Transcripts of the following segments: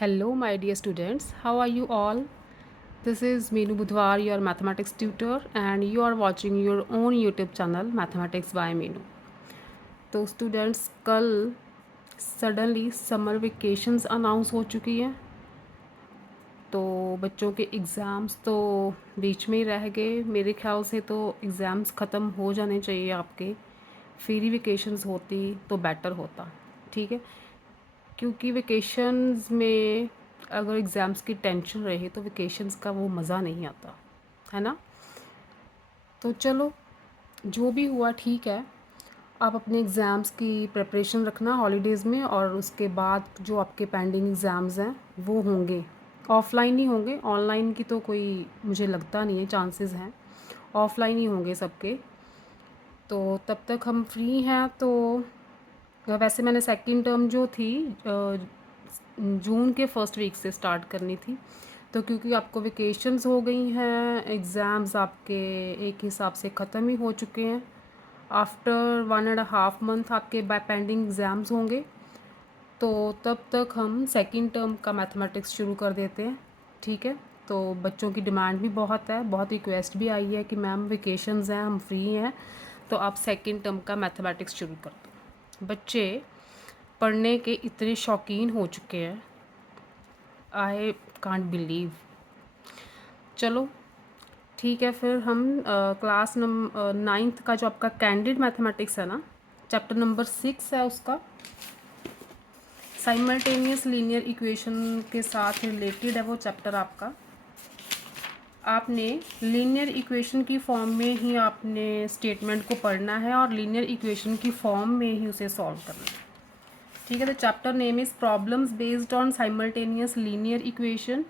Hello, my dear students. How are you all? This is Meenu Budhwar, your mathematics tutor, and you are watching your own YouTube channel, Mathematics by Meenu. तो students कल suddenly summer vacations announce हो चुकी हैं, तो बच्चों के exams तो बीच में ही रह गए। मेरे ख्याल से तो एग्ज़ाम्स ख़त्म हो जाने चाहिए आपके, फिर ही वेकेशंस होती तो बेटर होता। ठीक है, क्योंकि वेकेशंस में अगर एग्ज़ाम्स की टेंशन रहे तो वेकेशंस का वो मज़ा नहीं आता, है ना। तो चलो, जो भी हुआ ठीक है। आप अपने एग्ज़ाम्स की प्रिपरेशन रखना हॉलीडेज़ में, और उसके बाद जो आपके पेंडिंग एग्ज़ाम्स हैं वो होंगे, ऑफ़लाइन ही होंगे। ऑनलाइन की तो कोई मुझे लगता नहीं है, चांसेस हैं ऑफ़लाइन ही होंगे सबके। तो तब तक हम फ्री हैं। तो वैसे मैंने सेकंड टर्म जो थी जून के फर्स्ट वीक से स्टार्ट करनी थी, तो क्योंकि आपको वेकेशंस हो गई हैं, एग्ज़ाम्स आपके एक हिसाब से ख़त्म ही हो चुके हैं। आफ्टर 1.5 मंथ आपके पेंडिंग एग्ज़ाम्स होंगे, तो तब तक हम सेकंड टर्म का मैथमेटिक्स शुरू कर देते हैं। ठीक है, तो बच्चों की डिमांड भी बहुत है, बहुत रिक्वेस्ट भी आई है कि मैम वेकेशंस हैं, हम फ्री हैं, तो आप सेकंड टर्म का मैथमेटिक्स शुरू कर दो। बच्चे पढ़ने के इतने शौकीन हो चुके हैं, आई कांट बिलीव। चलो ठीक है, फिर हम क्लास नाइन्थ का जो आपका कैंडिड मैथमेटिक्स है ना, चैप्टर नंबर 6 है उसका, साइमल्टेनियस लीनियर इक्वेशन के साथ रिलेटेड है वो चैप्टर आपका। आपने लीनियर इक्वेशन की फॉर्म में ही आपने स्टेटमेंट को पढ़ना है और लीनियर इक्वेशन की फॉर्म में ही उसे सॉल्व करना है। ठीक है, तो chapter name is problems based on simultaneous linear equation.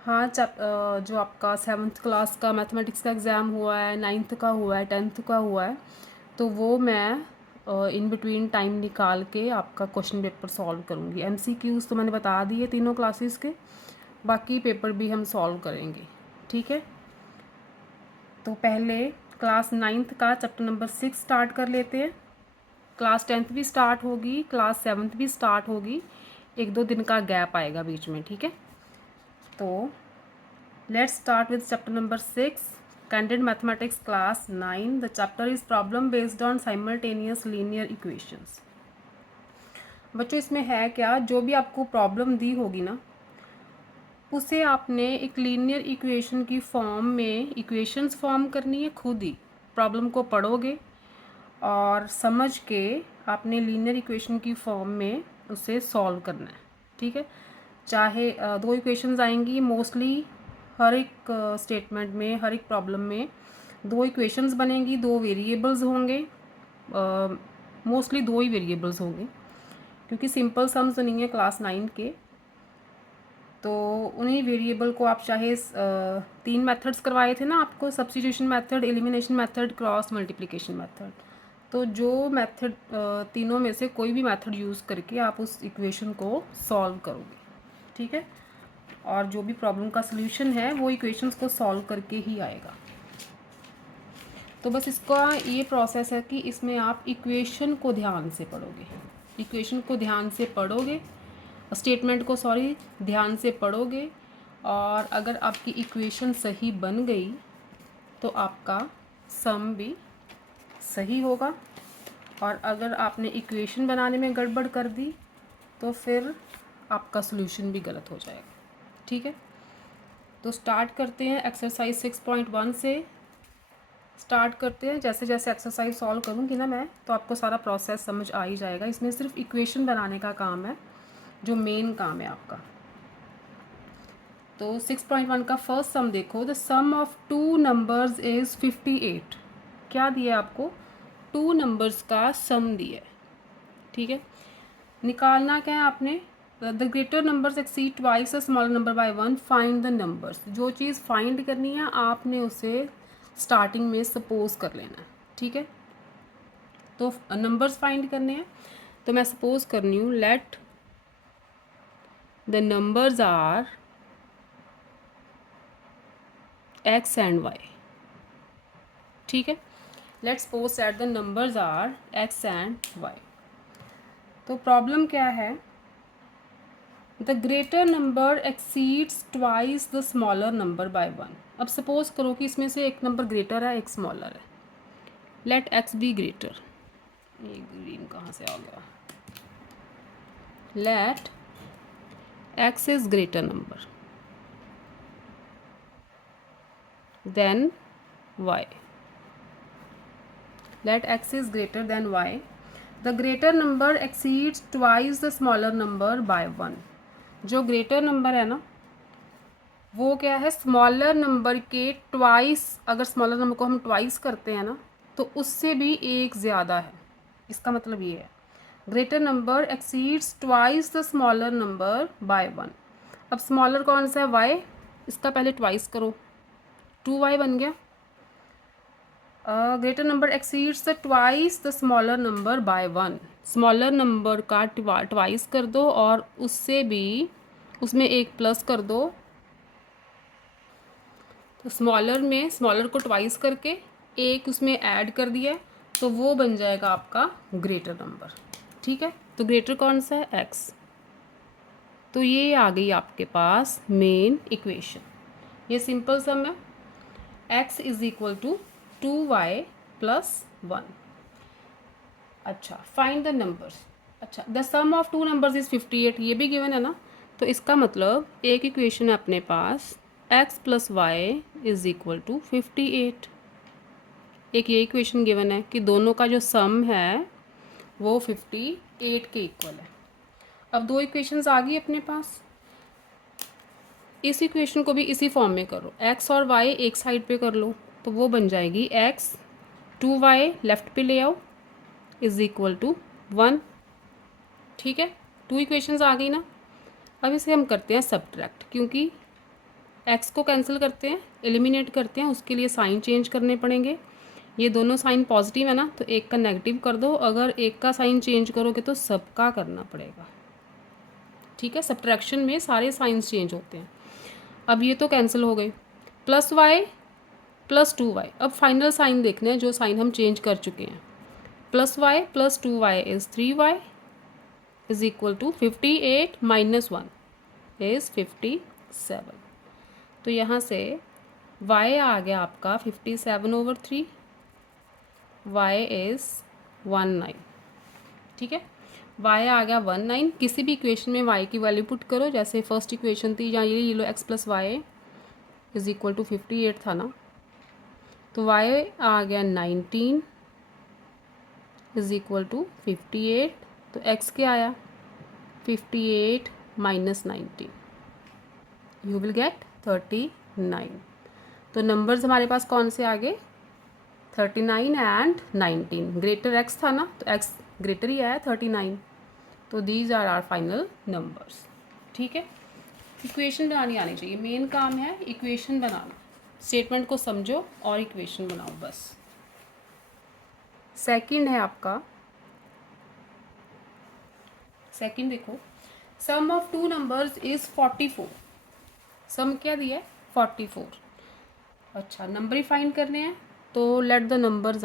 हाँ, जो आपका 7th क्लास का मैथमेटिक्स का एग्ज़ाम हुआ है, 9th का हुआ है, 10th का हुआ है, तो वो मैं इन बिटवीन टाइम निकाल के आपका क्वेश्चन पेपर सॉल्व करूँगी। एमसीक्यूज़ तो मैंने बता दिए तीनों क्लासेस के, बाकी पेपर भी हम सॉल्व करेंगे। ठीक है, तो पहले क्लास 9th का चैप्टर नंबर 6 स्टार्ट कर लेते हैं। क्लास 10th भी स्टार्ट होगी, क्लास 7th भी स्टार्ट होगी, 1-2 दिन का गैप आएगा बीच में। ठीक है, तो let's start with chapter number 6, candid mathematics class 9. The chapter is problem based on simultaneous linear equations. बच्चों इसमें है क्या, जो भी आपको प्रॉब्लम दी होगी ना, उसे आपने एक लीनियर इक्वेशन की फॉर्म में इक्वेशंस फॉर्म करनी है। खुद ही प्रॉब्लम को पढ़ोगे और समझ के आपने लीनियर इक्वेशन की फॉर्म में उसे सॉल्व करना है। ठीक है, चाहे 2 इक्वेशंस आएंगी मोस्टली, हर एक स्टेटमेंट में, हर एक प्रॉब्लम में 2 इक्वेशंस बनेंगी, 2 वेरिएबल्स होंगे, मोस्टली 2 ही वेरिएबल्स होंगे, क्योंकि सिंपल सम्स तो नहीं है क्लास 9 के। तो उन्हीं वेरिएबल को आप चाहे 3 मेथड्स करवाए थे ना आपको, substitution method, elimination method, cross multiplication method, तो जो मेथड तीनों में से कोई भी मेथड यूज़ करके आप उस इक्वेशन को सॉल्व करोगे। ठीक है, और जो भी प्रॉब्लम का सल्यूशन है वो इक्वेशंस को सॉल्व करके ही आएगा। तो बस इसका ये प्रोसेस है कि इसमें आप इक्वेशन को ध्यान से पढ़ोगे, इक्वेशन को ध्यान से पढ़ोगे, स्टेटमेंट को ध्यान से पढ़ोगे, और अगर आपकी इक्वेशन सही बन गई तो आपका सम भी सही होगा, और अगर आपने इक्वेशन बनाने में गड़बड़ कर दी तो फिर आपका सॉल्यूशन भी गलत हो जाएगा। ठीक है, तो स्टार्ट करते हैं एक्सरसाइज 6.1 से स्टार्ट करते हैं। जैसे जैसे एक्सरसाइज सॉल्व करूँगी ना मैं, तो आपको सारा प्रोसेस समझ आ ही जाएगा। इसमें सिर्फ इक्वेशन बनाने का काम है जो मेन काम है आपका। तो 6.1 का फर्स्ट सम देखो, the sum of 2 numbers is 58। क्या दिया आपको, 2 नंबर्स का सम दिया है। ठीक है, निकालना क्या है आपने, the greater numbers exceed twice a smaller number bye 1, find the numbers. जो चीज़ फाइंड करनी है आपने उसे स्टार्टिंग में सपोज कर लेना है। ठीक है, तो नंबर्स फाइंड करने हैं, तो मैं सपोज कर रही हूँ, let the numbers are x and y. ठीक है, let's suppose that the numbers are x and y. तो प्रॉब्लम क्या है, the greater number exceeds twice the smaller number by one. अब सपोज करो कि इसमें से एक नंबर ग्रेटर है, एक स्मॉलर है। Let x be greater. ये ग्रीन कहाँ से आ गया? Let x is greater number than y. Let x is greater than y. The greater number exceeds twice the smaller number by one. जो greater number है ना वो क्या है, स्मॉलर नंबर के ट्वाइस। अगर स्मॉलर नंबर को हम ट्वाइस करते हैं ना तो उससे भी एक ज़्यादा है। इसका मतलब ये है greater number exceeds twice the smaller number by one. अब स्मॉलर कौन सा है? y। इसका पहले ट्वाइस करो, 2y बन गया। Greater number exceeds the twice the smaller number by one. Smaller number का ट्वाइस कर दो और उससे भी उसमें एक प्लस कर दो। तो स्मॉलर में स्मॉलर को ट्वाइस करके एक उसमें ऐड कर दिया तो वो बन जाएगा आपका ग्रेटर नंबर। ठीक है, तो ग्रेटर कौन सा है? एक्स। तो ये आ गई आपके पास मेन इक्वेशन। ये सिंपल सम है, x is equal to 2y plus 1। अच्छा, फाइंड द नंबर्स। अच्छा, the sum of two numbers is 58, ये भी गिवन है ना। तो इसका मतलब एक इक्वेशन है अपने पास x plus y is equal to 58। एक ये इक्वेशन गिवन है कि दोनों का जो सम है वो 58 के इक्वल है। अब दो इक्वेशंस आ गई अपने पास। इस इक्वेशन को भी इसी फॉर्म में करो, x और y एक साइड पे कर लो तो वो बन जाएगी x 2y लेफ्ट पे ले आओ इज इक्वल टू 1। ठीक है, टू इक्वेशंस आ गई ना। अब इसे हम करते हैं सब्ट्रैक्ट, क्योंकि x को कैंसिल करते हैं, एलिमिनेट करते हैं, उसके लिए साइन चेंज करने पड़ेंगे। ये दोनों साइन पॉजिटिव है ना तो एक का नेगेटिव कर दो। अगर एक का साइन चेंज करोगे तो सबका करना पड़ेगा। ठीक है, सब्ट्रैक्शन में सारे साइंस चेंज होते हैं। अब ये तो कैंसिल हो गए, प्लस वाई प्लस 2y। अब फाइनल साइन देखना है जो साइन हम चेंज कर चुके हैं। Plus y plus 2y is 3y is equal to 58 minus 1 is 57। तो यहाँ से y आ गया आपका 57/3, y इज़ 19। ठीक है, y आ गया 19। किसी भी इक्वेशन में y की वैल्यू पुट करो, जैसे फर्स्ट इक्वेशन थी जहाँ ये लो x plus y is equal to 58 था ना, तो y आ गया 19 इज़ इक्वल टू 58। तो x क्या आया? 58 माइनस 19, यू विल गेट 39। तो नंबर्स हमारे पास कौन से आ गए? 39 एंड 19। ग्रेटर x था ना तो x ग्रेटर ही आया 39। तो these are our final numbers. ठीक है, इक्वेशन बनानी आनी चाहिए। मेन काम है इक्वेशन बनाना। स्टेटमेंट को समझो और इक्वेशन बनाओ बस। सेकंड है आपका, सेकंड देखो, सम ऑफ टू नंबर्स इज 44। सम क्या दिया है? 44। अच्छा, नंबर ही फाइंड करने हैं तो let the numbers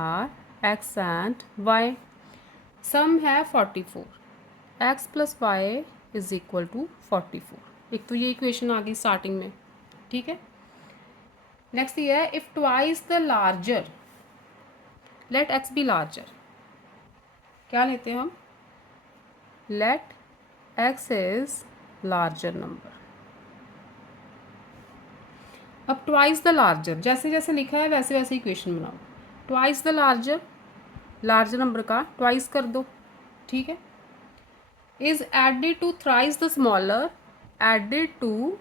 are x and y। Sum है 44, x plus y is equal to 44। एक तो ये इक्वेशन आ गई स्टार्टिंग में। ठीक है, नेक्स्ट ये है if twice the larger let x be larger. क्या लेते हैं हम? Let x is larger number. अब ट्वाइस द लार्जर, जैसे जैसे लिखा है वैसे वैसे इक्वेशन बनाओ। Twice the larger, larger number का ट्वाइस कर दो। ठीक है, is added to thrice the smaller, added to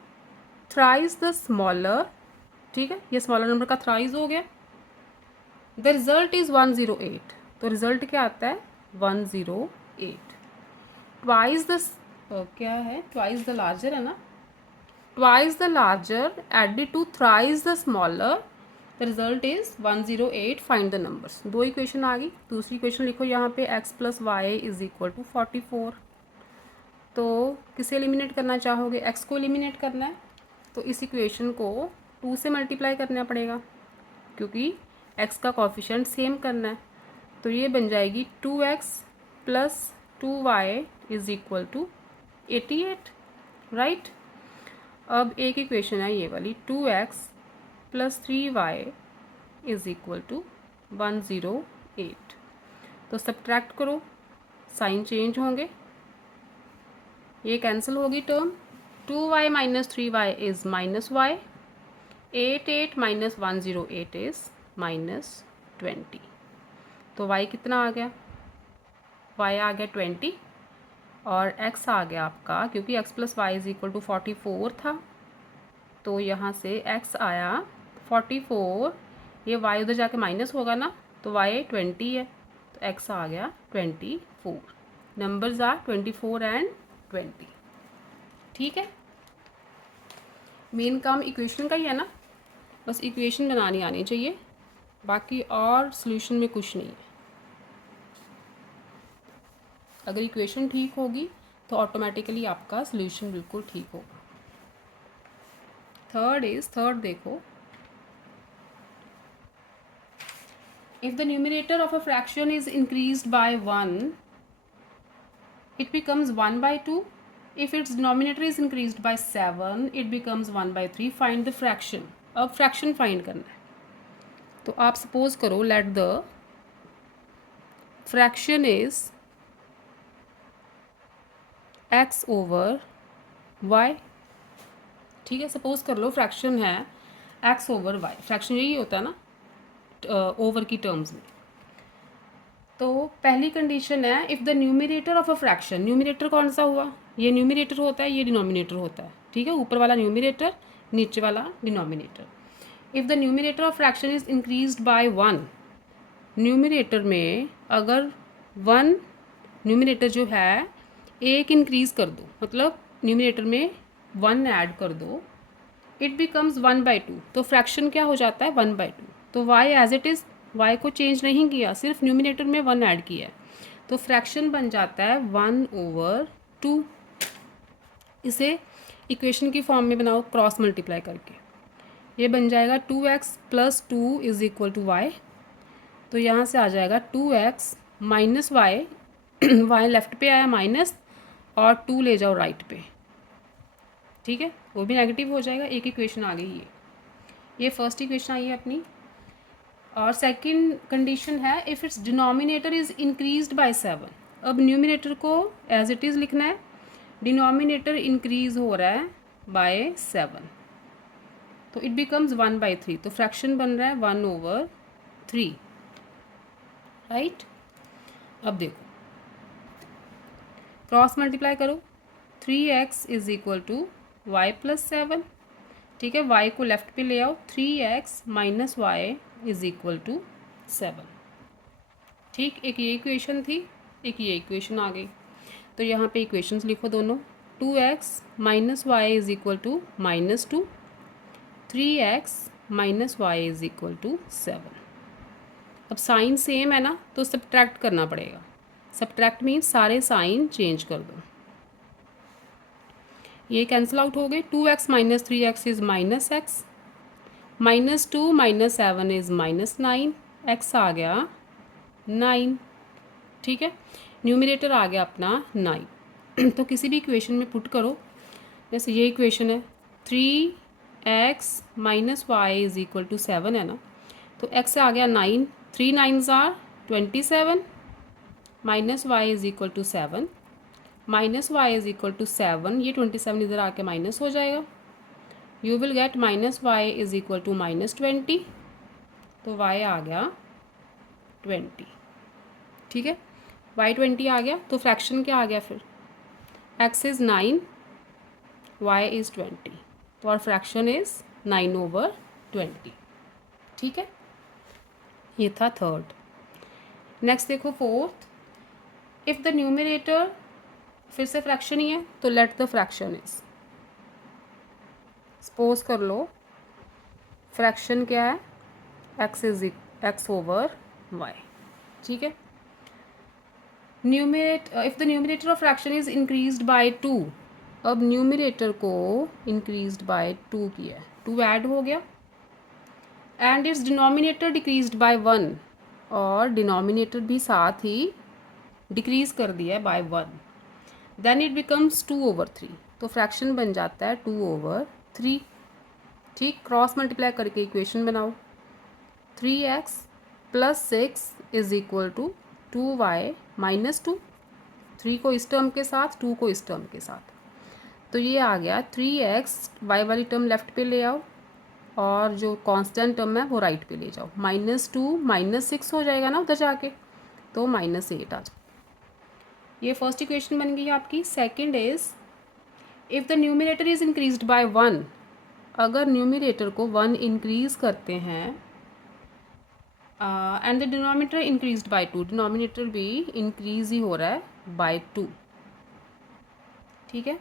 thrice the smaller. ठीक है, ये स्मॉलर नंबर का थ्राइस हो गया। The result is 108। तो रिजल्ट क्या आता है? 108। ट्वाइस द क्या है? ट्वाइस द लार्जर है ना। Twice the larger added to thrice the smaller, the result is 108। Find the numbers. दो इक्वेशन आ गई। दूसरी इक्वेशन लिखो यहाँ पे x plus y is equal to 44। तो किसे एलिमिनेट करना चाहोगे? x को एलिमिनेट करना है तो इस इक्वेशन को 2 से मल्टीप्लाई करना पड़ेगा, क्योंकि x का कोफिशिएंट सेम करना है। तो ये बन जाएगी 2x plus 2y is equal to 88, right. अब एक इक्वेशन है ये वाली, 2x plus 3y is equal to 108। तो सब्ट्रैक्ट करो, साइन चेंज होंगे, ये कैंसिल होगी term. 2y minus 3y is minus y, 88 minus 108 is minus 20। तो y कितना आ गया, y आ गया 20 और x आ गया आपका, क्योंकि x plus y is equal to 44 था, तो यहाँ से x आया 44, ये y उधर जाके माइनस होगा ना, तो y 20 है, तो x आ गया 24। Numbers are 24 and 20। ठीक है, मेन काम इक्वेशन का ही है ना, बस इक्वेशन बनानी आनी चाहिए, बाकी और सॉल्यूशन में कुछ नहीं है। अगर इक्वेशन ठीक होगी तो ऑटोमेटिकली आपका सॉल्यूशन बिल्कुल ठीक होगा। थर्ड देखो, if the numerator of a fraction is increased by 1 it becomes 1 by 2, if its denominator is increased by 7 it becomes 1 by 3, find the fraction। अब फ्रैक्शन फाइंड करना है, तो आप सपोज करो let the fraction is x over y। ठीक है, suppose कर लो fraction है x ओवर y, फ्रैक्शन यही होता है ना ओवर की टर्म्स में। तो पहली कंडीशन है if the numerator of a fraction, numerator कौन सा हुआ, ये न्यूमिनेटर होता है, ये डिनोमिनेटर होता है। ठीक है, ऊपर वाला न्यूमिनेटर, नीचे वाला denominator. If the numerator of fraction is increased by 1, numerator में अगर 1 न्यूमिनेटर जो है एक इंक्रीज कर दो, मतलब न्यूमिनेटर में 1 ऐड कर दो, इट बिकम्स 1 by 2, तो फ्रैक्शन क्या हो जाता है 1 by 2। तो y as it is, y को चेंज नहीं किया, सिर्फ न्यूमिनेटर में 1 ऐड किया है, तो फ्रैक्शन बन जाता है 1 over 2। इसे इक्वेशन की फॉर्म में बनाओ क्रॉस मल्टीप्लाई करके, ये बन जाएगा 2x plus 2 is equal to y। तो यहाँ से आ जाएगा 2x minus Y, Y left पे आया माइनस, और 2 ले जाओ राइट पे। ठीक है, वो भी नेगेटिव हो जाएगा, एक इक्वेशन आ गई ये फर्स्ट इक्वेशन आई है अपनी। और सेकंड कंडीशन है if it's denominator is increased by 7। अब न्यूमिनेटर को एज इट इज़ लिखना है, डिनोमिनेटर इंक्रीज हो रहा है बाय 7, तो इट बिकम्स 1 by 3, तो फ्रैक्शन बन रहा है 1 over 3, राइट। अब देखो क्रॉस मल्टीप्लाई करो, 3x is equal to y plus 7। ठीक है, y को लेफ्ट पे ले आओ, 3x minus y is equal to 7। ठीक, एक ये इक्वेशन थी, एक ये इक्वेशन आ गई, तो यहाँ पे इक्वेशंस लिखो दोनों, 2x minus y is equal to minus 2, 3x minus y is equal to 7। अब साइन सेम है ना, तो सब्ट्रैक्ट करना पड़ेगा। सब्ट्रैक्ट मीन्स सारे साइन चेंज कर दो, ये कैंसिल आउट हो गए। 2x minus 3x is minus x, minus 2 minus 7 is minus 9, x आ गया 9। ठीक है, न्यूमिनेटर आ गया अपना 9। तो किसी भी इक्वेशन में पुट करो, जैसे ये इक्वेशन है 3x minus y is equal to 7 है ना, तो x आ गया 9, 3 9s are 27, minus y is equal to 7, minus y is equal to 7, ये 27 इधर आके माइनस हो जाएगा, you will get minus y is equal to minus 20, तो y आ गया 20। ठीक है, y 20 आ गया, तो फ्रैक्शन क्या आ गया फिर, x इज़ 9, y इज़ 20, तो और फ्रैक्शन इज़ 9 over 20। ठीक है, ये था थर्ड। नेक्स्ट देखो फोर्थ, इफ़ द न्यूमिनेटर, फिर से फ्रैक्शन ही है, तो let the fraction is, suppose कर लो फ्रैक्शन क्या है, x ओवर y। ठीक है, if the numerator of fraction is increased by 2, अब न्यूमिनेटर को इंक्रीज्ड बाय 2 किया है, 2 ऐड हो गया, and it's denominator decreased bye 1, और डिनोमिनेटर भी साथ ही डिक्रीज़ कर दिया है बाय 1, देन इट बिकम्स 2/3। तो फ्रैक्शन बन जाता है 2/3। ठीक, क्रॉस मल्टीप्लाई करके इक्वेशन बनाओ। 3x + 6 = 2y - 2। 3 को इस टर्म के साथ, 2 को इस टर्म के साथ, तो ये आ गया 3x। y वाली टर्म लेफ़्ट पे ले आओ और जो कांस्टेंट टर्म है वो राइट पे ले जाओ। -2 - 6 हो जाएगा ना उधर जाके, तो -8 आ जाए। ये फर्स्ट इक्वेशन बन गई आपकी। Second is if the numerator is increased by 1। अगर न्यूमरेटर को 1 इंक्रीज़ करते हैं and the denominator increased by 2, denominator भी इंक्रीज़ ही हो रहा है बाय 2। ठीक है,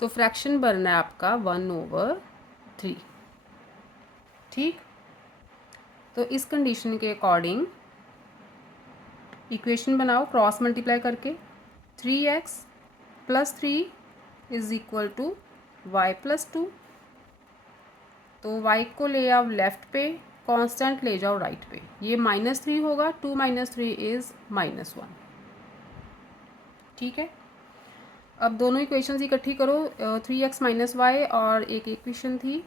तो फ्रैक्शन बनना है आपका 1/3। ठीक, तो इस कंडीशन के अकॉर्डिंग इक्वेशन बनाओ क्रॉस मल्टीप्लाई करके। 3x + 3 = y + 2। तो y को ले आओ लेफ़्ट पे, कांस्टेंट ले जाओ राइट पे। ये -3 होगा, 2 - 3 इज़ -1। ठीक है, अब दोनों इक्वेशंस इकट्ठी करो। 3x - y और एक इक्वेशन थी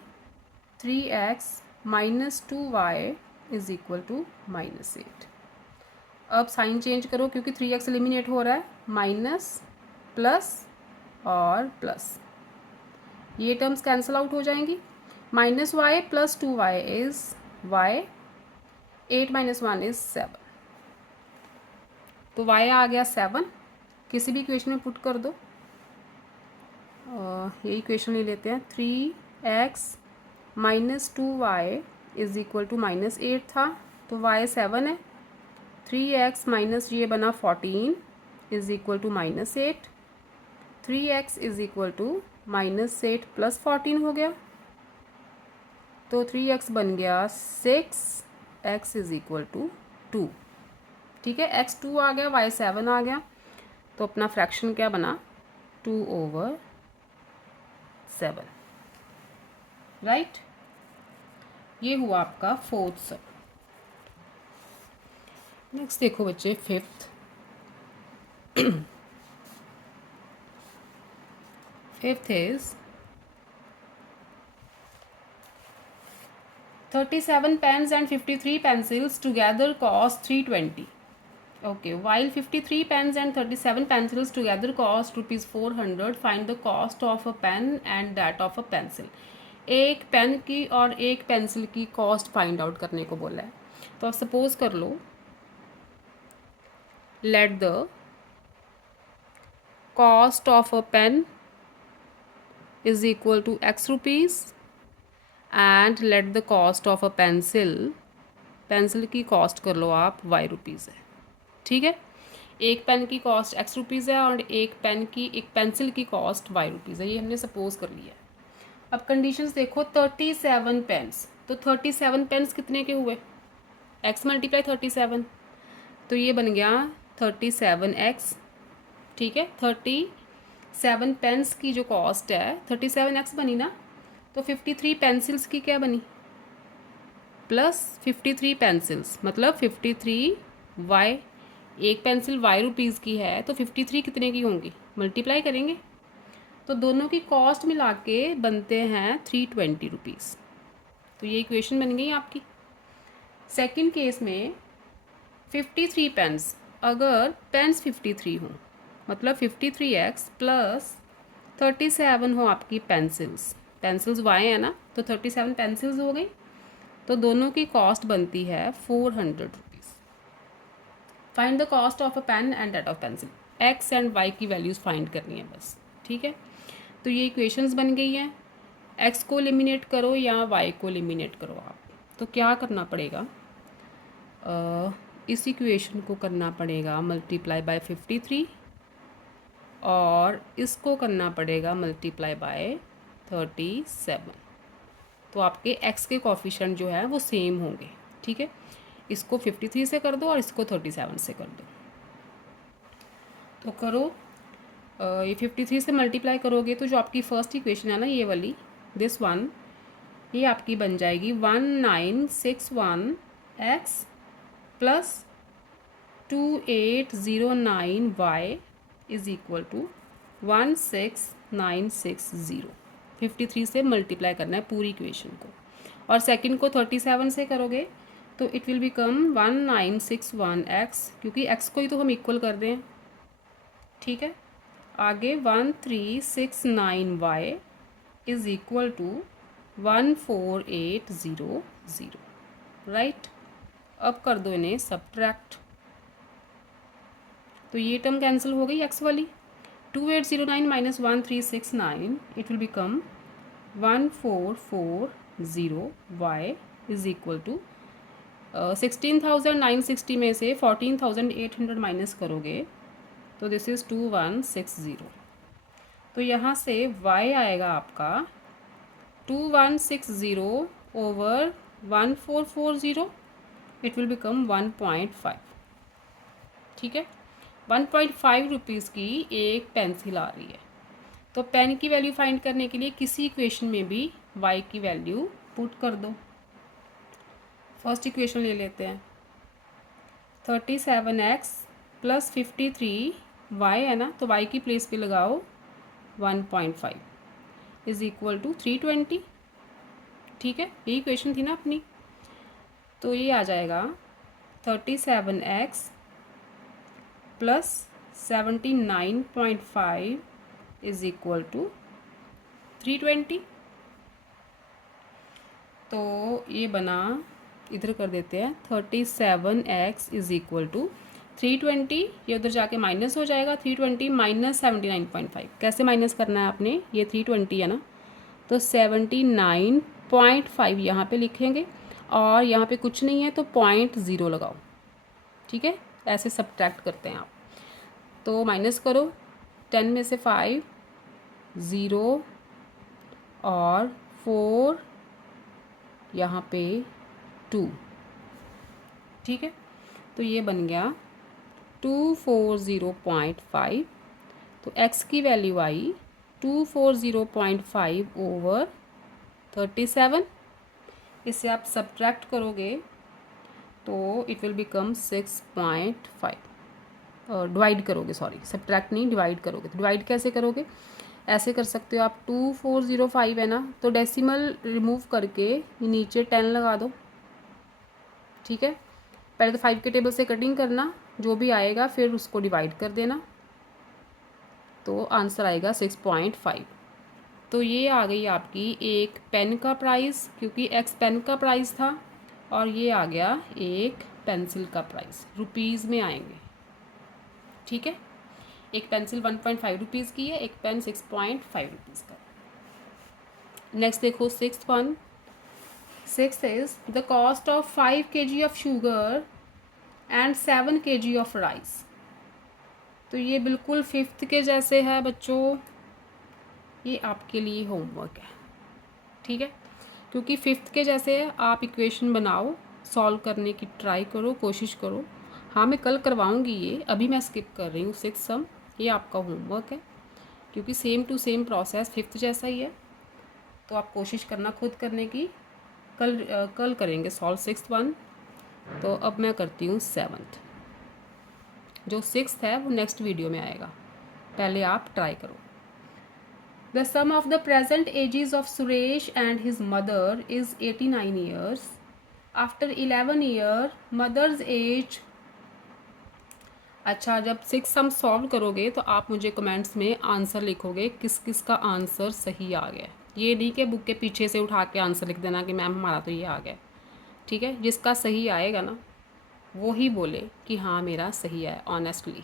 3x - 2y = -8। अब साइन चेंज करो क्योंकि 3x एलिमिनेट हो रहा है, माइनस प्लस और प्लस, ये टर्म्स कैंसिल आउट हो जाएंगी। -y + 2y is y, 8 - 1 is 7। तो y आ गया 7, किसी भी इक्वेशन में पुट कर दो। ये इक्वेशन ले लेते हैं। 3x - 2y = -8 था, तो y 7 है। 3x माइनस ये बना 14 = -8। 3x = -8 + 14 हो गया, तो 3x बन गया 6, x = 2। ठीक है, x 2 आ गया, y 7 आ गया, तो अपना फ्रैक्शन क्या बना 2/7। राइट, ये हुआ आपका फोर्थ सब। नेक्स्ट देखो बच्चे, fifth. Fifth is 37 pens and 53 pencils together cost 320. Okay, while 53 pens and 37 pencils together cost ₹400, find the cost of a pen and that of a pencil. एक पेन की और एक पेंसिल की कॉस्ट फाइंड आउट करने को बोला है। तो आप सपोज कर लो, let the cost of a pen is equal to X rupees and let the cost of a pencil, pencil की कॉस्ट कर लो आप Y रुपीज़ है। ठीक है, एक पेन की कॉस्ट X रुपीज़ है और एक पेंसिल की कॉस्ट Y रुपीज़ है, ये हमने सपोज कर लिया है। अब कंडीशंस देखो, 37 पेन्स, तो 37 पेन्स कितने के हुए, X × 37, तो ये बन गया 37X। ठीक है, 37 पेन्स की जो कॉस्ट है 37X बनी ना, तो 53 पेंसिल्स की क्या बनी, प्लस 53 पेंसिल्स मतलब 53Y। एक पेंसिल Y रुपीज़ की है, तो 53 कितने की होंगी, मल्टीप्लाई करेंगे, तो दोनों की कॉस्ट मिला के बनते हैं 320 रुपीज़। तो ये इक्वेशन बन गई आपकी। सेकंड केस में 53 पेन्स, अगर पेन्स 53 हों मतलब 53X + 37 हो आपकी पेंसिल्स, पेंसिल्स Y है ना, तो 37 पेंसिल्स हो गई, तो दोनों की कॉस्ट बनती है 400 rupees. Find the cost of a pen and that of pencil. X and Y की वैल्यूज़ फाइंड करनी है बस। ठीक है, तो ये इक्वेशंस बन गई हैं। X को एलिमिनेट करो या Y को एलिमिनेट करो आप, तो क्या करना पड़ेगा, इस इक्वेशन को करना पड़ेगा मल्टीप्लाई बाय 53 और इसको करना पड़ेगा मल्टीप्लाई बाय 37। तो आपके X के कोफिशिएंट जो है वो सेम होंगे। ठीक है, इसको 53 से कर दो और इसको 37 से कर दो, तो करो। ये 53 से मल्टीप्लाई करोगे तो जो आपकी फर्स्ट इक्वेशन है ना, ये वाली, दिस वन, ये आपकी बन जाएगी 1961X + 2809y is equal to 16960। 53 से मल्टीप्लाई करना है पूरी इक्वेशन को, और सेकंड को 37 से करोगे तो इट विल बिकम 1961x, क्योंकि x को ही तो हम इक्वल कर रहे हैं। ठीक है, आगे 1369y is equal to 14800। Right, अब कर दो इन्हें सब्ट्रैक्ट, तो ये टर्म कैंसिल हो गई x वाली। 2809 माइनस 1369 it will become 1440y is equal to 16,960 में से 14,800 माइनस करोगे तो दिस इज़ 2160। तो यहाँ से y आएगा आपका 2160 ओवर 1440, इट विल बिकम 1.5। ठीक है, 1.5 रुपीज़ की एक पेंसिल आ रही है। तो पेन की वैल्यू फाइंड करने के लिए किसी इक्वेशन में भी y की वैल्यू पुट कर दो। फर्स्ट इक्वेशन ले लेते हैं, 37x प्लस 53y है ना, तो y की प्लेस पे लगाओ 1.5 इज़ इक्वल टू 320। ठीक है, ये इक्वेशन थी ना अपनी, तो ये आ जाएगा 37x plus 79.5 is equal to 320। तो ये बना, इधर कर देते हैं 37x इज़ इक्वल टू 320, ये उधर जाके माइनस हो जाएगा। 320 माइनस 79.5 कैसे माइनस करना है आपने, ये 320 है ना, तो 79.5 यहाँ पे लिखेंगे, और यहाँ पे कुछ नहीं है तो 0.0 लगाओ। ठीक है, ऐसे सब्ट्रैक्ट करते हैं आप। तो माइनस करो, 10 में से 5 0 और 4 यहाँ पे 2। ठीक है, तो ये बन गया 240.5। तो x की वैल्यू आई 240.5 ओवर 37। इससे आप सब्ट्रैक्ट करोगे तो इट विल बिकम 6.5। डिवाइड करोगे, सॉरी सब्ट्रैक्ट नहीं, डिवाइड करोगे। तो डिवाइड कैसे करोगे, ऐसे कर सकते हो आप, 2405 है ना, तो डेसिमल रिमूव करके नीचे 10 लगा दो। ठीक है, पहले तो 5 के टेबल से कटिंग करना, जो भी आएगा फिर उसको डिवाइड कर देना, तो आंसर आएगा 6.5। तो ये आ गई आपकी एक पेन का प्राइस, क्योंकि x पेन का प्राइस था, और ये आ गया एक पेंसिल का प्राइस, रुपीज़ में आएंगे। ठीक है, एक पेंसिल 1.5 रुपीज़ की है, एक पेन 6.5 रुपीज़ का। नेक्स्ट देखो, sixth one. Sixth is the cost of 5 kg of sugar and 7 kg of rice. तो ये बिल्कुल फिफ्थ के जैसे है बच्चों, ये आपके लिए होमवर्क है। ठीक है, क्योंकि फिफ्थ के जैसे है, आप इक्वेशन बनाओ, सॉल्व करने की ट्राई करो, कोशिश करो। हाँ, मैं कल करवाऊँगी ये, अभी मैं स्किप कर रही हूँ सिक्स सम, ये आपका होमवर्क है, क्योंकि same to same process fifth जैसा ही है। तो आप कोशिश करना खुद करने की। कल करेंगे सॉल्व सिक्स्थ वन। तो अब मैं करती हूँ सेवन्थ। जो सिक्स्थ है वो नेक्स्ट वीडियो में आएगा, पहले आप ट्राई करो। The sum of the present ages of Suresh and his mother is 89 years. After 11 year, mother's age। अच्छा, जब सिक्स सम सॉल्व करोगे तो आप मुझे कमेंट्स में आंसर लिखोगे किस किस का आंसर सही आ गया। ये नहीं कि बुक के पीछे से उठा के आंसर लिख देना कि मैम हमारा तो ये आ गया। ठीक है, जिसका सही आएगा ना वो ही बोले कि हाँ मेरा सही है honestly.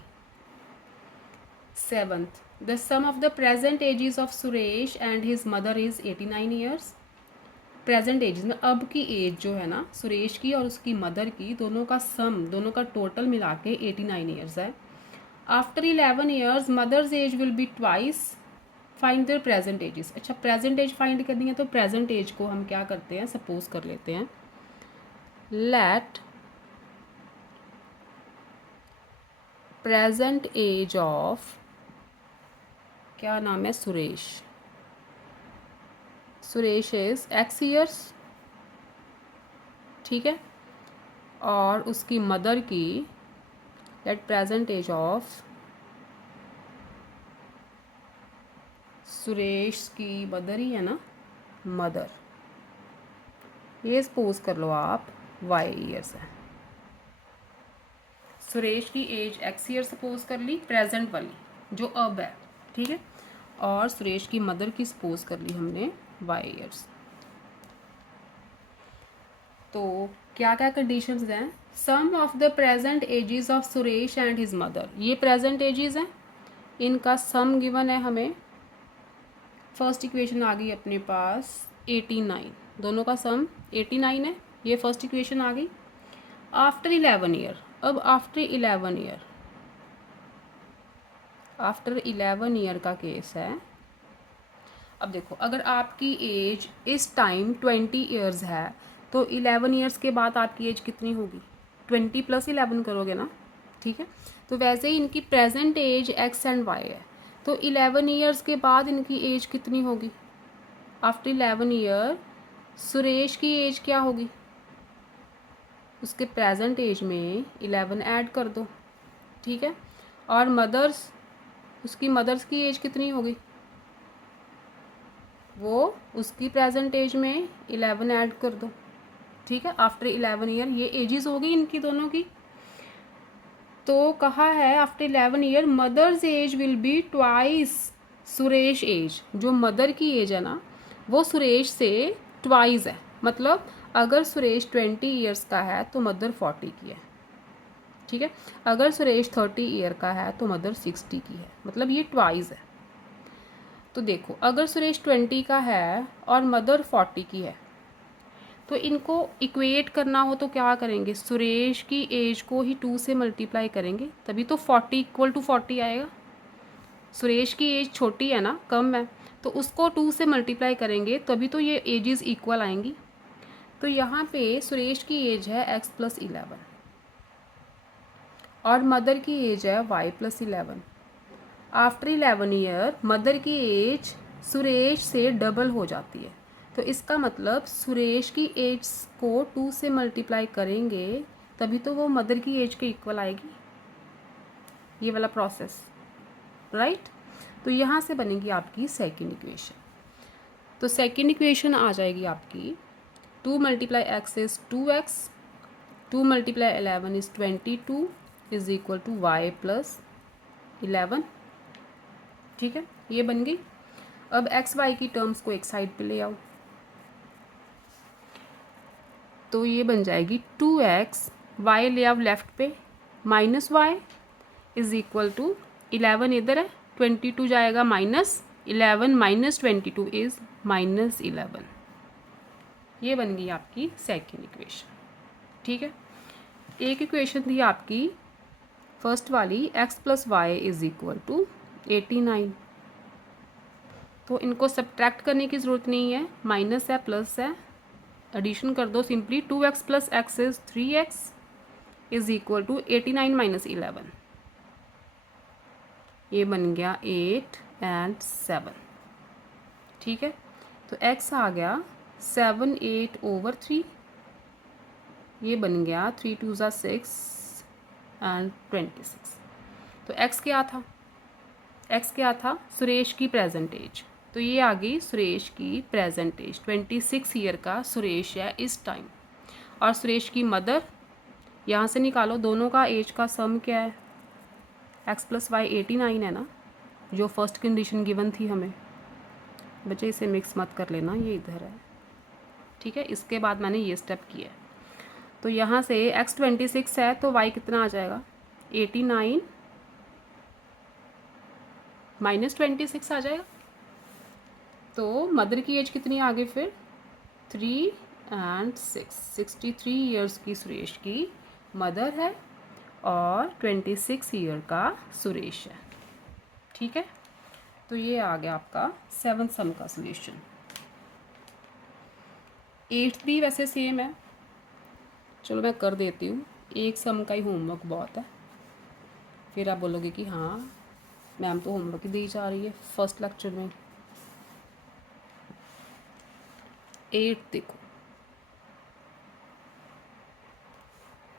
Seventh, the sum of the present ages of Suresh and his mother is 89 years. Present age में अब की एज जो है ना सुरेश की और उसकी मदर की, दोनों का सम, दोनों का टोटल मिला के 89 ईयर्स है। After 11 years mother's age will be twice, find their present ages. अच्छा, प्रेजेंट एज फाइंड करनी है तो प्रेजेंट एज को हम क्या करते हैं, सपोज कर लेते हैं, लेट प्रेजेंट एज ऑफ, क्या नाम है, Suresh. Suresh is x years. ठीक है, और उसकी मदर की let present age of Suresh की मदर ही है ना, मदर, ये सपोज कर लो आप वाई ईयर्स है। सुरेश की एज एक्स ईयर सपोज कर ली, प्रेजेंट वाली जो अब है, ठीक है। और सुरेश की मदर की सपोज कर ली हमने वाई ईयर्स। तो क्या क्या कंडीशंस हैं? Sum of the present ages of Suresh and his mother, ये प्रेजेंट एजेस हैं, इनका सम गिवन है हमें। फर्स्ट इक्वेशन आ गई अपने पास 89, दोनों का सम 89 है, ये फर्स्ट इक्वेशन आ गई। आफ्टर 11 ईयर, अब आफ्टर 11 ईयर, आफ्टर 11 ईयर का केस है। अब देखो, अगर आपकी एज इस टाइम 20 ईयर्स है तो 11 ईयर्स के बाद आपकी एज कितनी होगी? 20 + 11 करोगे ना, ठीक है। तो वैसे ही इनकी present age x and y है, तो 11 ईयर्स के बाद इनकी एज कितनी होगी? आफ्टर 11 ईयर सुरेश की एज क्या होगी? उसके प्रेजेंट एज में 11 ऐड कर दो, ठीक है। और मदर्स, उसकी मदर्स की एज कितनी होगी? वो उसकी प्रेजेंट एज में 11 ऐड कर दो, ठीक है। आफ्टर 11 ईयर ये एजेस हो गई इनकी दोनों की। तो कहा है after 11 year mother's age will be twice Suresh age, जो मदर की एज है ना वो सुरेश से ट्वाइस है। मतलब अगर सुरेश 20 ईयर्स का है तो मदर 40 की है, ठीक है। अगर सुरेश 30 ईयर का है तो मदर 60 की है, मतलब ये ट्वाइस है। तो देखो, अगर सुरेश 20 का है और मदर 40 की है तो इनको इक्वेट करना हो तो क्या करेंगे? सुरेश की एज को ही 2 से मल्टीप्लाई करेंगे, तभी तो 40 = 40 आएगा। सुरेश की एज छोटी है ना, कम है, तो उसको 2 से मल्टीप्लाई करेंगे तभी तो ये एजेस इक्वल आएंगी। तो यहाँ पे सुरेश की एज है x + 11 और मदर की एज है y + 11। आफ्टर 11 ईयर मदर की एज सुरेश से डबल हो जाती है, तो इसका मतलब सुरेश की एज को 2 से मल्टीप्लाई करेंगे तभी तो वो मदर की एज के इक्वल आएगी, ये वाला प्रोसेस, राइट। तो यहाँ से बनेगी आपकी सेकंड इक्वेशन। तो सेकंड इक्वेशन आ जाएगी आपकी 2 × x is 2x, 2 × 11 is 22 is equal to y + 11, ठीक है, ये बन गई। अब एक्स वाई की टर्म्स को एक साइड पे ले आओ, तो ये बन जाएगी 2x, y ले आओ लेफ्ट पे, -y इज इक्वल टू 11 इधर है, 22 जाएगा -11 - 22 इज -11। ये बन गई आपकी सेकेंड इक्वेशन, ठीक है। एक इक्वेशन थी आपकी फर्स्ट वाली x + y is equal to 89, तो इनको सब्ट्रैक्ट करने की ज़रूरत नहीं है, माइनस है प्लस है, एडिशन कर दो simply. 2x + x is 3x is equal to 89 - 11, ये बन गया 8 और 7, ठीक है। तो x आ गया 7/8/3, ये बन गया 3 × 2 = 6 और 26। तो x क्या था? सुरेश की प्रेजेंट एज। तो ये आ गई सुरेश की प्रेजेंट एज, 26 ईयर का सुरेश है इस टाइम। और सुरेश की मदर यहाँ से निकालो, दोनों का एज का सम क्या है? x + y 89 है ना, जो फर्स्ट कंडीशन गिवन थी हमें। बच्चे इसे मिक्स मत कर लेना, ये इधर है, ठीक है। इसके बाद मैंने ये स्टेप किया। तो यहाँ से x 26 है तो y कितना आ जाएगा? 89 - 26 आ जाएगा। तो मदर की एज कितनी आ गई फिर? 3 और 6, 63 ईयर्स की सुरेश की मदर है और 26 ईयर का सुरेश है, ठीक है। तो ये आ गया आपका 7th सम का सोल्यूशन। 8th भी वैसे सेम है, चलो मैं कर देती हूँ, एक सम का ही होमवर्क बहुत है, फिर आप बोलोगे कि हाँ मैम तो होमवर्क ही दी जा रही है फर्स्ट लेक्चर में। 8 देखो,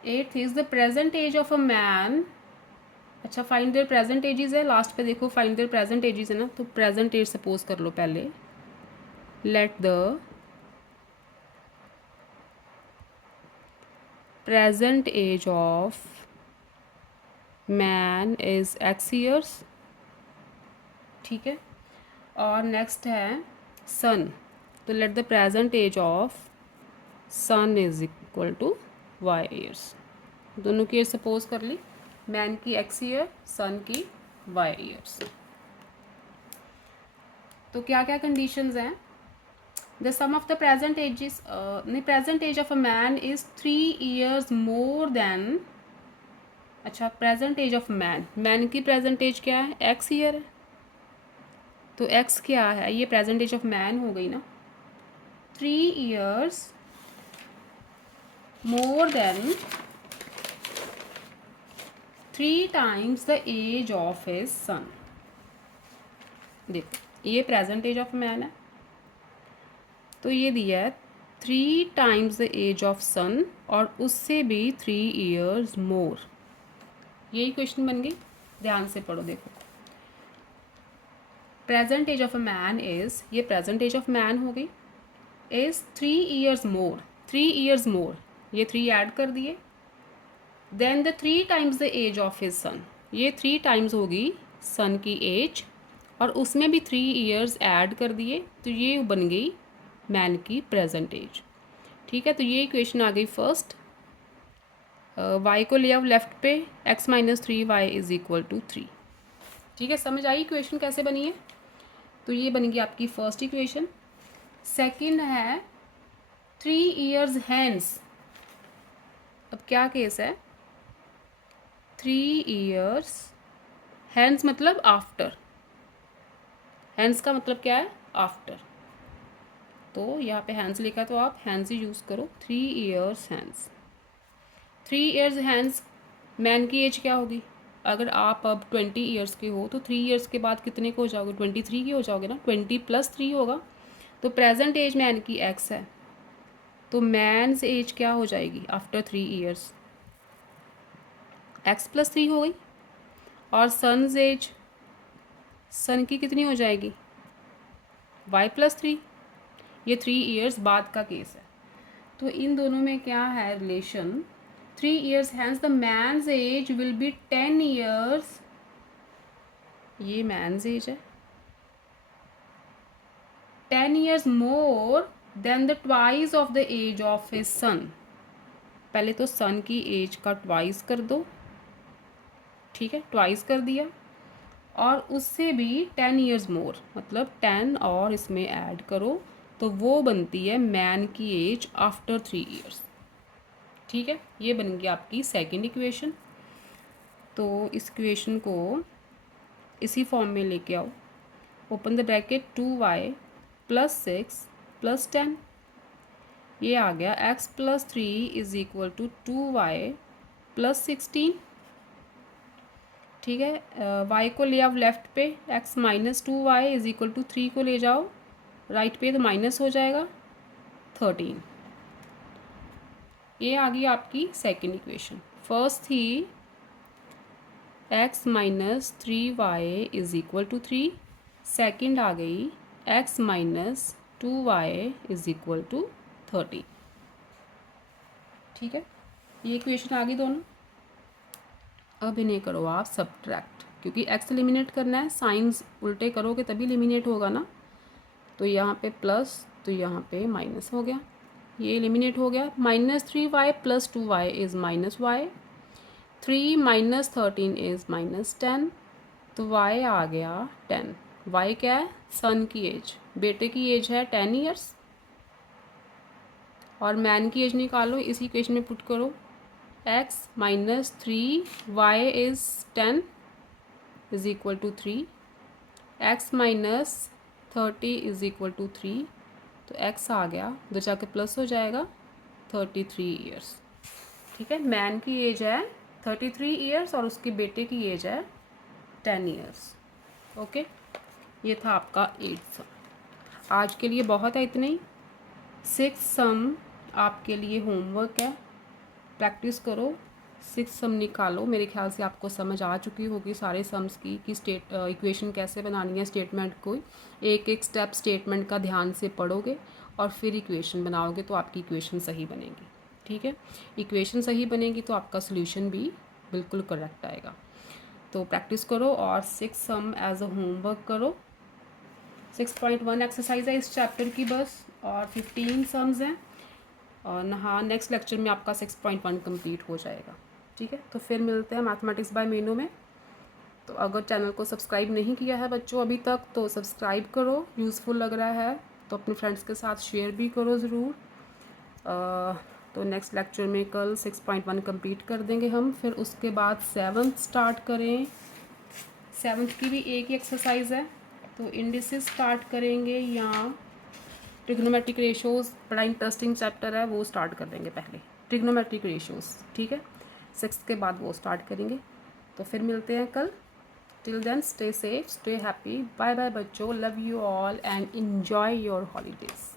8th is the present age of a man अच्छा, फाइंड देयर प्रेजेंट एजेस है, लास्ट पे देखो फाइंड देयर प्रेजेंट एजेस है ना, तो प्रेजेंट एज सपोज कर लो पहले। Let the present age of man is x years, ठीक है। और नेक्स्ट है सन, तो let the present age of son is equal to y years. दोनों की एज सपोज कर ली, मैन की एक्स ईयर, सन की वाई ईयर्स। तो क्या क्या कंडीशंस हैं? The sum of the present ages, नहीं, present age of a man is 3 years more than, अच्छा present age of man, man की प्रेजेंट एज क्या है? एक्स ईयर है, तो एक्स क्या है? ये प्रेजेंट एज ऑफ मैन हो गई ना, 3 years more than 3 times the age of his son. देखो ये प्रेजेंट एज ऑफ मैन है, तो ये दिया है 3 टाइम्स द एज ऑफ सन और उससे भी 3 ईयर्स मोर। यही क्वेश्चन बन गई, ध्यान से पढ़ो। देखो present age of a man is, ये प्रेजेंट एज ऑफ मैन हो गई, is 3 years more, 3 years more, ये 3 ऐड कर दिए, then the 3 times the age of his son, ये 3 टाइम्स होगी सन की एज और उसमें भी 3 ईयर्स ऐड कर दिए, तो ये बन गई मैन की प्रेजेंट एज, ठीक है। तो ये इक्वेशन आ गई फर्स्ट। वाई को ले आओ लेफ्ट पे, x minus 3y is equal to 3, ठीक है। समझ आई इक्वेशन कैसे बनी है? तो ये बन गई आपकी फर्स्ट इक्वेशन। सेकंड है 3 ईयर्स हैंस, अब क्या केस है? 3 ईयर्स हैंस मतलब आफ्टर, हैंस का मतलब क्या है? आफ्टर, तो यहाँ पे हैंस लिखा तो आप हैंस ही यूज़ करो। 3 years hence, 3 years hence man की एज क्या होगी? अगर आप अब 20 ईयर्स के हो तो 3 ईयर्स के बाद कितने को हो जाओगे? 23 के हो जाओगे ना, 20 + 3 होगा। तो प्रेजेंट एज मैन की एक्स है, तो मैन्स एज क्या हो जाएगी आफ्टर 3 ईयर्स? एक्स + 3 हो गई। और सन्स एज, सन की कितनी हो जाएगी? वाई + 3, ये 3 ईयर्स बाद का केस है। तो इन दोनों में क्या है relation? 3 years hence the man's age will be 10 years, ये मैन्स एज है, 10 years more than the twice of the age of his son. पहले तो सन की एज का ट्वाइस कर दो, ठीक है, ट्वाइस कर दिया, और उससे भी 10 ईयर्स मोर, मतलब 10 और इसमें ऐड करो, तो वो बनती है मैन की एज आफ्टर 3 ईयर्स, ठीक है। ये बन गई आपकी सेकंड इक्वेशन। तो इस इक्वेशन को इसी फॉर्म में लेके आओ, ओपन द ब्रैकेट, 2y + 6 + 10, ये आ गया x + 3 is equal to 2y + 16, ठीक है। y को ले आओ लेफ्ट पे, x minus 2y is equal to 3 को ले जाओ राइट पे, तो माइनस हो जाएगा 13। ये आ गई आपकी सेकंड इक्वेशन। फर्स्ट थी x minus 3y is equal to 3, second आ गई x minus 2y is equal to 30, ठीक है। ये इक्वेशन आ गई दोनों। अब इन्हें करो आप सब्ट्रैक्ट, क्योंकि x एलिमिनेट करना है, साइंस उल्टे करोगे तभी एलिमिनेट होगा ना। तो यहाँ पे प्लस, तो यहाँ पे माइनस हो गया, ये एलिमिनेट हो गया। -3y + 2y is -y, 3 - 13 is -10, तो y आ गया 10। y क्या है? सन की एज, बेटे की एज है 10 ईयर्स, और मैन की एज निकालो, इसी इक्वेशन में पुट करो, x minus 3y is 10 is equal to 3, x minus 30 is equal to 3, तो x आ गया, उधर जाके प्लस हो जाएगा 33 ईयर्स, ठीक है। मैन की एज है 33 ईयर्स और उसके बेटे की एज है 10 ईयर्स, ओके। ये था आपका 8th सम। आज के लिए बहुत है इतने ही। 6th सम आपके लिए होमवर्क है, प्रैक्टिस करो 6 सम निकालो। मेरे ख्याल से आपको समझ आ चुकी होगी सारे सम्स की कि इक्वेशन कैसे बनानी है। स्टेटमेंट को एक एक स्टेप स्टेटमेंट का ध्यान से पढ़ोगे और फिर इक्वेशन बनाओगे तो आपकी इक्वेशन सही बनेगी। ठीक है, इक्वेशन सही बनेगी तो आपका सोल्यूशन भी बिल्कुल करेक्ट आएगा। तो प्रैक्टिस करो और 6 सम एज अ होमवर्क करो। 6.1 एक्सरसाइज है इस चैप्टर की बस, और 15 सम्स हैं। और हाँ, नेक्स्ट लेक्चर में आपका 6.1 कंप्लीट हो जाएगा। ठीक है, तो फिर मिलते हैं मैथमेटिक्स बाय मीनू में। तो अगर चैनल को सब्सक्राइब नहीं किया है बच्चों अभी तक तो सब्सक्राइब करो, यूज़फुल लग रहा है तो अपने फ्रेंड्स के साथ शेयर भी करो ज़रूर। तो नेक्स्ट लेक्चर में कल 6.1 कंप्लीट कर देंगे हम। फिर उसके बाद 7th स्टार्ट करें। 7th की भी एक ही एक्सरसाइज है, तो इंडिसेस स्टार्ट करेंगे या ट्रिग्नोमेट्रिक रेशोज़, बड़ा इंटरेस्टिंग चैप्टर है, वो स्टार्ट कर देंगे पहले ट्रिग्नोमेट्रिक रेशोज़। ठीक है, 6th के बाद वो स्टार्ट करेंगे। तो फिर मिलते हैं कल। Till then stay safe, stay happy, bye bye बच्चों, love you all and enjoy your holidays.